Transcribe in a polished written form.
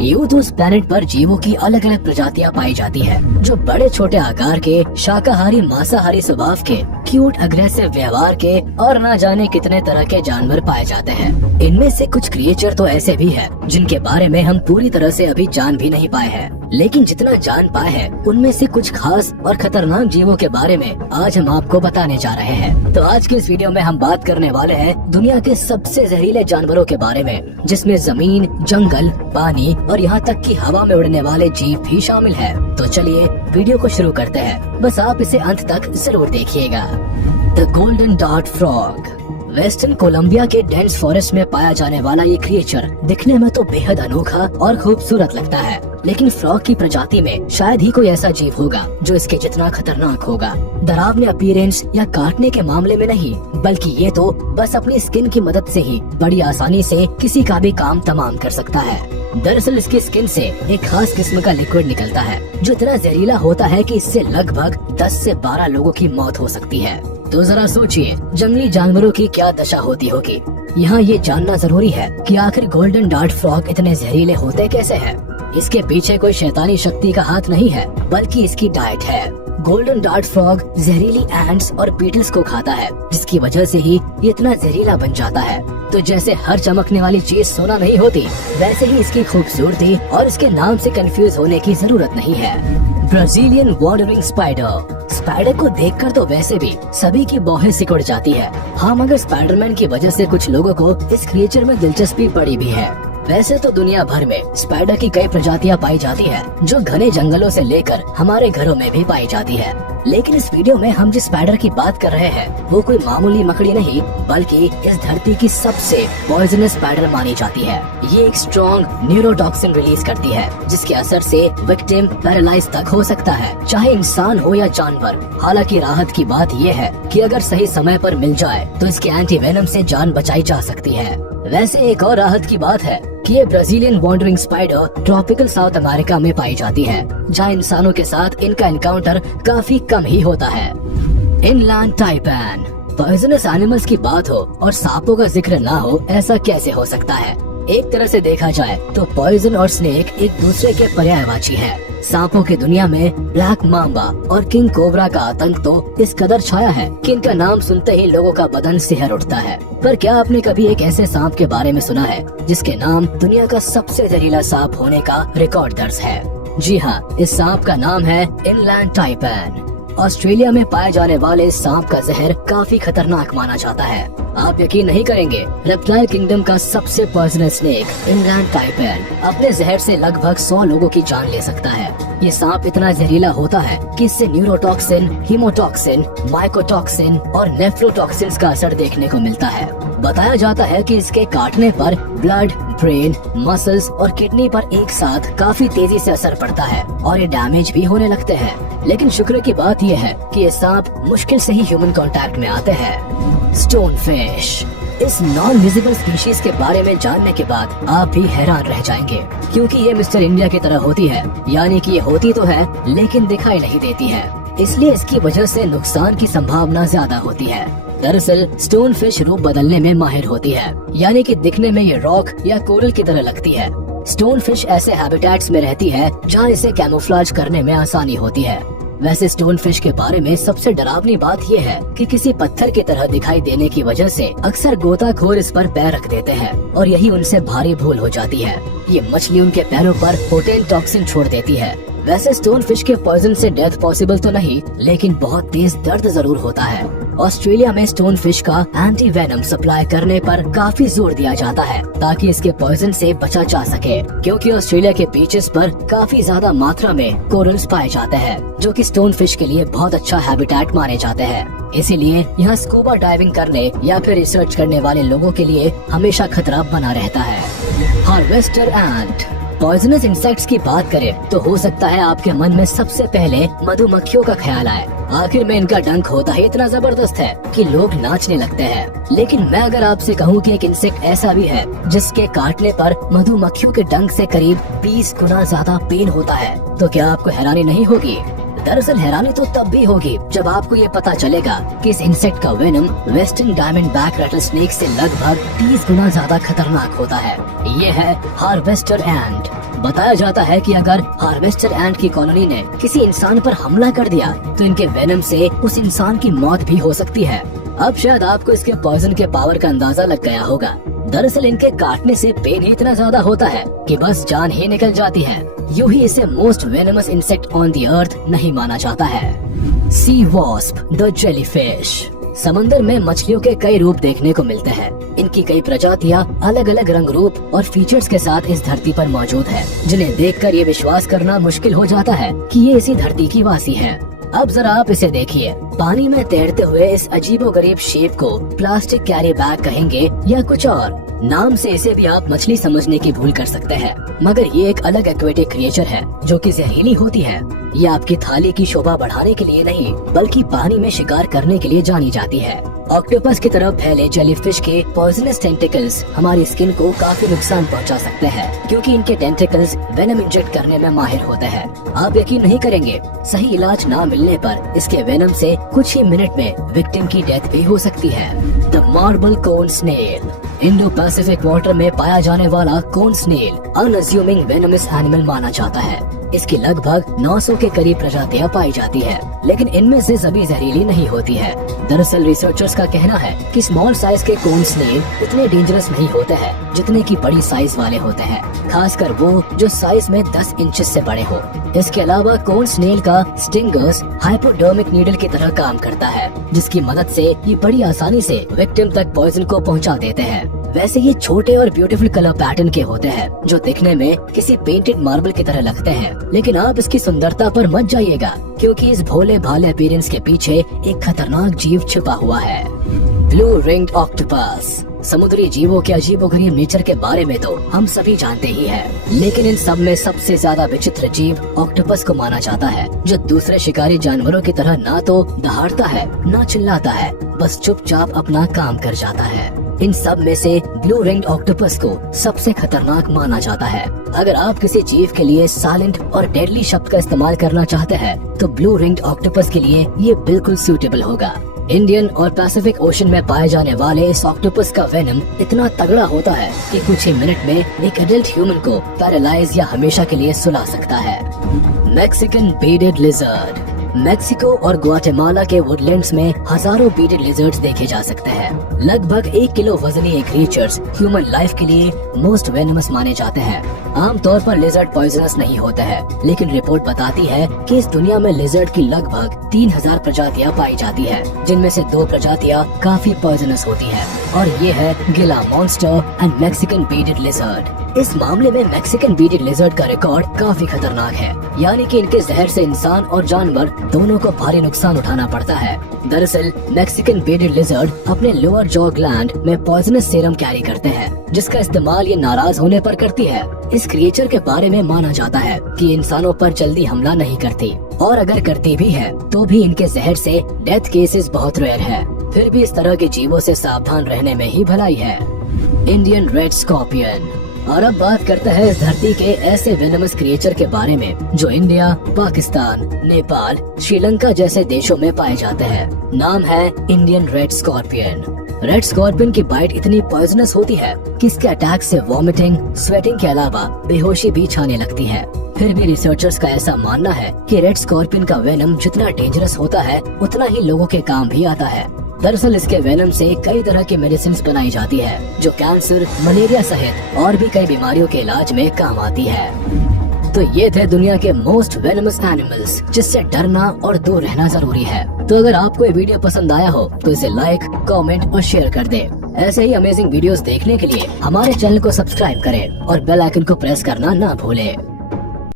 यूं तो उस प्लेनेट पर जीवों की अलग अलग प्रजातियां पाई जाती है, जो बड़े छोटे आकार के, शाकाहारी मांसाहारी स्वभाव के, क्यूट अग्रेसिव व्यवहार के और न जाने कितने तरह के जानवर पाए जाते हैं। इनमें से कुछ क्रिएचर तो ऐसे भी हैं, जिनके बारे में हम पूरी तरह से अभी जान भी नहीं पाए हैं, लेकिन जितना जान पाए हैं उनमें से कुछ खास और खतरनाक जीवों के बारे में आज हम आपको बताने जा रहे हैं। तो आज के इस वीडियो में हम बात करने वाले हैं दुनिया के सबसे जहरीले जानवरों के बारे में, जिसमें जमीन, जंगल, पानी और यहाँ तक कि हवा में उड़ने वाले जीव भी शामिल है। तो चलिए वीडियो को शुरू करते हैं, बस आप इसे अंत तक जरूर देखिएगा। The golden dot frog. Western Colombia के डेंस फॉरेस्ट में पाया जाने वाला ये क्रिएचर दिखने में तो बेहद अनोखा और खूबसूरत लगता है, लेकिन फ्रॉग की प्रजाति में शायद ही कोई ऐसा जीव होगा जो इसके जितना खतरनाक होगा। डरावने अपीयरेंस या काटने के मामले में नहीं, बल्कि ये तो बस अपनी स्किन की मदद से ही बड़ी आसानी से किसी का भी काम तमाम कर सकता है। दरअसल इसकी स्किन से एक खास किस्म का लिक्विड निकलता है, जो इतना जहरीला होता है कि इससे लगभग 10 से 12 लोगों की मौत हो सकती है। तो जरा सोचिए जंगली जानवरों की क्या दशा होती होगी। यहाँ ये जानना जरूरी है कि आखिर गोल्डन डॉट फ्रॉग इतने जहरीले होते कैसे हैं। इसके पीछे कोई शैतानी शक्ति का हाथ नहीं है, बल्कि इसकी डाइट है। गोल्डन डॉट फ्रॉग जहरीली एंट्स और बीटल्स को खाता है, जिसकी वजह से ही ये इतना जहरीला बन जाता है। तो जैसे हर चमकने वाली चीज सोना नहीं होती, वैसे ही इसकी खूबसूरती और इसके नाम से कंफ्यूज होने की जरूरत नहीं है। Brazilian wandering spider. स्पाइडर को देखकर तो वैसे भी सभी की भौहें सिकुड़ जाती है। हाँ, मगर स्पाइडरमैन की वजह से कुछ लोगों को इस क्रिएचर में दिलचस्पी पड़ी भी है। वैसे तो दुनिया भर में स्पाइडर की कई प्रजातियां पाई जाती है, जो घने जंगलों से लेकर हमारे घरों में भी पाई जाती है। लेकिन इस वीडियो में हम जिस स्पाइडर की बात कर रहे हैं वो कोई मामूली मकड़ी नहीं, बल्कि इस धरती की सबसे पॉइजनस स्पाइडर मानी जाती है। ये एक स्ट्रॉन्ग न्यूरोटॉक्सिन रिलीज करती है, जिसके असर से विक्टिम पैरालाइज तक हो सकता है, चाहे इंसान हो या जानवर। हालांकि राहत की बात ये है कि अगर सही समय पर मिल जाए तो इसके एंटीवेनम से जान बचाई जा सकती है। वैसे एक और राहत की बात है कि ये Brazilian wandering spider tropical South America में पाई जाती है, जहाँ इंसानों के साथ इनका एनकाउंटर काफी कम ही होता है। इनलैंड टाइपैन। पॉइजनस एनिमल्स की बात हो और सांपों का जिक्र ना हो, ऐसा कैसे हो सकता है। एक तरह से देखा जाए तो पॉइजन और स्नेक एक दूसरे के पर्यायवाची है। सांपों की दुनिया में ब्लैक मांबा और किंग कोबरा का आतंक तो इस कदर छाया है कि इनका नाम सुनते ही लोगों का बदन सिहर उठता है। पर क्या आपने कभी एक ऐसे सांप के बारे में सुना है जिसके नाम दुनिया का सबसे जहरीला सांप होने का रिकॉर्ड दर्ज है? जी हाँ, इस सांप का नाम है इनलैंड टाइपैन। ऑस्ट्रेलिया में पाए जाने वाले इस सांप का जहर काफी खतरनाक माना जाता है। आप यकीन नहीं करेंगे, रेप्टाइल किंगडम का सबसे पॉइजनस स्नेक इनलैंड टाइपैन अपने जहर से लगभग 100 लोगों की जान ले सकता है। ये सांप इतना जहरीला होता है कि इससे न्यूरोटॉक्सिन, हीमोटॉक्सिन, माइकोटॉक्सिन और नेफ्रोटॉक्सिन्स का असर देखने को मिलता है। बताया जाता है कि इसके काटने पर ब्लड, ब्रेन, मसल्स और किडनी पर एक साथ काफी तेजी से असर पड़ता है और ये डैमेज भी होने लगते हैं। लेकिन शुक्र की बात यह है कि ये सांप मुश्किल से ही ह्यूमन कांटेक्ट में आते हैं। Stone fish. इस नॉन विजिबल स्पीशीज के बारे में जानने के बाद आप भी हैरान रह जाएंगे, क्योंकि ये मिस्टर इंडिया की तरह होती है, यानी कि ये होती तो है लेकिन दिखाई नहीं देती है। इसलिए इसकी वजह से नुकसान की संभावना ज्यादा होती है। दरअसल स्टोन फिश रूप बदलने में माहिर होती है, यानी कि दिखने में ये रॉक या कोरल की तरह लगती है। स्टोन फिश ऐसे हैबिटेट्स में रहती है जहाँ इसे कैमोफ्लेज करने में आसानी होती है। वैसे स्टोन फिश के बारे में सबसे डरावनी बात यह है कि किसी पत्थर की तरह दिखाई देने की वजह से अक्सर गोताखोर इस पर पैर रख देते हैं और यही उनसे भारी भूल हो जाती है। ये मछली उनके पैरों पर पोटेंट टॉक्सिन छोड़ देती है। वैसे स्टोन फिश के पॉइजन से डेथ पॉसिबल तो नहीं, लेकिन बहुत तेज दर्द जरूर होता है। ऑस्ट्रेलिया में स्टोन फिश का एंटी वेनम सप्लाई करने पर काफी जोर दिया जाता है ताकि इसके पॉइजन से बचा जा सके, क्योंकि ऑस्ट्रेलिया के बीचेस पर काफी ज्यादा मात्रा में कोरल्स पाए जाते हैं, जो कि स्टोन फिश के लिए बहुत अच्छा हैबिटेट माने जाते हैं। इसीलिए यहाँ स्कूबा डाइविंग करने या फिर रिसर्च करने वाले लोगों के लिए हमेशा खतरा बना रहता है। हार्वेस्टर एंट। पॉइजनस इंसेक्ट्स की बात करें तो हो सकता है आपके मन में सबसे पहले मधुमक्खियों का ख्याल आए। आखिर में इनका डंक होता ही इतना जबरदस्त है कि लोग नाचने लगते हैं। लेकिन मैं अगर आपसे कहूँ कि एक इंसेक्ट ऐसा भी है जिसके काटने पर मधुमक्खियों के डंक से करीब 20 गुना ज्यादा पेन होता है, तो क्या आपको हैरानी नहीं होगी? दरअसल हैरानी तो तब भी होगी जब आपको ये पता चलेगा कि इस इंसेक्ट का venom western diamond back rattle snake से लगभग 30 गुना ज्यादा खतरनाक होता है। ये है हार्वेस्टर एंट। बताया जाता है कि अगर हार्वेस्टर एंट की कॉलोनी ने किसी इंसान पर हमला कर दिया तो इनके वेनम से उस इंसान की मौत भी हो सकती है। अब शायद आपको इसके पॉइजन के पावर का अंदाजा लग गया होगा। दरअसल इनके काटने से पेन ही इतना ज्यादा होता है कि बस जान ही निकल जाती है। यूं ही इसे most venomous insect on the earth नहीं माना जाता है। सी वॉस्प द जेलीफिश। समंदर में मछलियों के कई रूप देखने को मिलते हैं। इनकी कई प्रजातियां अलग अलग रंग रूप और फीचर्स के साथ इस धरती पर मौजूद है, जिन्हें देखकर ये विश्वास करना मुश्किल हो जाता है कि ये इसी धरती की वासी है। अब जरा आप इसे देखिए। पानी में तैरते हुए इस अजीबोगरीब शेप को प्लास्टिक कैरी बैग कहेंगे या कुछ और। नाम से इसे भी आप मछली समझने की भूल कर सकते हैं, मगर ये एक अलग एक्वेटिक क्रिएचर है जो कि जहरीली होती है। ये आपकी थाली की शोभा बढ़ाने के लिए नहीं बल्कि पानी में शिकार करने के लिए जानी जाती है। ऑक्टोपस की तरफ फैले जेलीफिश के पॉइजनस टेंटिकल्स हमारी स्किन को काफी नुकसान पहुंचा सकते हैं, क्योंकि इनके टेंटिकल्स वेनम इंजेक्ट करने में माहिर होते हैं। आप यकीन नहीं करेंगे, सही इलाज ना मिलने पर इसके वेनम से कुछ ही मिनट में विक्टिम की डेथ भी हो सकती है। The marble cone snail. Indo Pacific water में पाया जाने वाला cone snail unassuming venomous animal माना जाता है। इसकी लगभग 900 के करीब प्रजातियां पाई जाती है, लेकिन इनमें से सभी जहरीली नहीं होती है। दरअसल रिसर्चर्स का कहना है कि स्मॉल साइज के कोन स्नेल उतने डेंजरस नहीं होते हैं जितने की बड़ी साइज वाले होते हैं, खासकर वो जो साइज में 10 इंच से बड़े हो। इसके अलावा कोन स्नेल का स्टिंगर्स हाइपोडर्मिक नीडल की तरह काम करता है, जिसकी मदद से ये बड़ी आसानी से विक्टिम तक पॉइजन को पहुंचा देते हैं। वैसे ये छोटे और ब्यूटीफुल कलर पैटर्न के होते हैं जो दिखने में किसी पेंटेड मार्बल की तरह लगते हैं, लेकिन आप इसकी सुंदरता पर मत जाइएगा, क्योंकि इस भोले भाले अपीयरेंस के पीछे एक खतरनाक जीव छिपा हुआ है। Blue ringed octopus. समुद्री जीवों के अजीबोगरीब नेचर के बारे में तो हम सभी जानते ही हैं, लेकिन इन सब में सबसे ज्यादा विचित्र जीव ऑक्टोपस को माना जाता है, जो दूसरे शिकारी जानवरों की तरह ना तो दहाड़ता है ना चिल्लाता है, बस चुपचाप अपना काम कर जाता है। इन सब में से ब्लू रिंग्ड ऑक्टोपस को सबसे खतरनाक माना जाता है। अगर आप किसी जीव के लिए साइलेंट और डेडली शब्द का इस्तेमाल करना चाहते हैं तो ब्लू रिंग्ड ऑक्टोपस के लिए ये बिल्कुल सूटेबल होगा। इंडियन और पैसिफिक ओशन में पाए जाने वाले इस ऑक्टोपस का वेनम इतना तगड़ा होता है कि कुछ ही मिनट में एक एडल्ट ह्यूमन को पैरालाइज या हमेशा के लिए सुला सकता है। Mexican beaded lizard. मैक्सिको और ग्वाटेमाला के वुडलैंड्स में हजारों बीडेड लिजर्ड्स देखे जा सकते हैं। लगभग 1 किलो वजनी ये क्रिएचर्स ह्यूमन लाइफ के लिए मोस्ट वेनमस माने जाते हैं। आमतौर पर लिजर्ड पॉइजनस नहीं होते हैं, लेकिन रिपोर्ट बताती है कि इस दुनिया में लिजर्ड की लगभग 3000 प्रजातियां पाई जाती है, जिनमें से 2 प्रजातियां काफी पॉइजनस होती है, और ये है गिला monster and Mexican beaded lizard. इस मामले में मैक्सिकन बीडेड लिजर्ड का रिकॉर्ड काफी खतरनाक है, यानी कि इनके जहर से इंसान और जानवर दोनों को भारी नुकसान उठाना पड़ता है। दरअसल मैक्सिकन बीडेड लिजर्ड अपने लोअर जॉ ग्लैंड में पॉइजनस सीरम कैरी करते हैं, जिसका इस्तेमाल ये नाराज होने पर करती है। इस क्रिएचर के बारे में माना जाता है कि इंसानों पर जल्दी हमला नहीं करती, और अगर करती भी है तो भी इनके जहर से डेथ केसेस बहुत रेयर है। फिर भी इस तरह के जीवों से सावधान रहने में ही भलाई है। Indian red scorpion. और अब बात करते हैं इस धरती के ऐसे वेनमस क्रिएचर के बारे में जो इंडिया, पाकिस्तान, नेपाल, श्रीलंका जैसे देशों में पाए जाते हैं। नाम है Indian red scorpion. Red scorpion की बाइट इतनी पॉइजनस होती है कि इसके अटैक से वॉमिटिंग, स्वेटिंग के अलावा बेहोशी भी छाने लगती है। फिर भी रिसर्चर्स का ऐसा मानना है कि रेड स्कॉर्पियन का वेनम जितना डेंजरस होता है उतना ही लोगों के काम भी आता है। दरअसल इसके वेनम से कई तरह की मेडिसिन बनाई जाती है जो कैंसर, मलेरिया सहित और भी कई बीमारियों के इलाज में काम आती है। तो ये थे दुनिया के मोस्ट वेनमस एनिमल्स जिससे डरना और दूर रहना जरूरी है। तो अगर आपको ये वीडियो पसंद आया हो तो इसे लाइक, कमेंट और शेयर कर दे। ऐसे ही अमेजिंग वीडियोस देखने के लिए हमारे चैनल को सब्सक्राइब करें और बेल आइकन को प्रेस करना ना भूलें।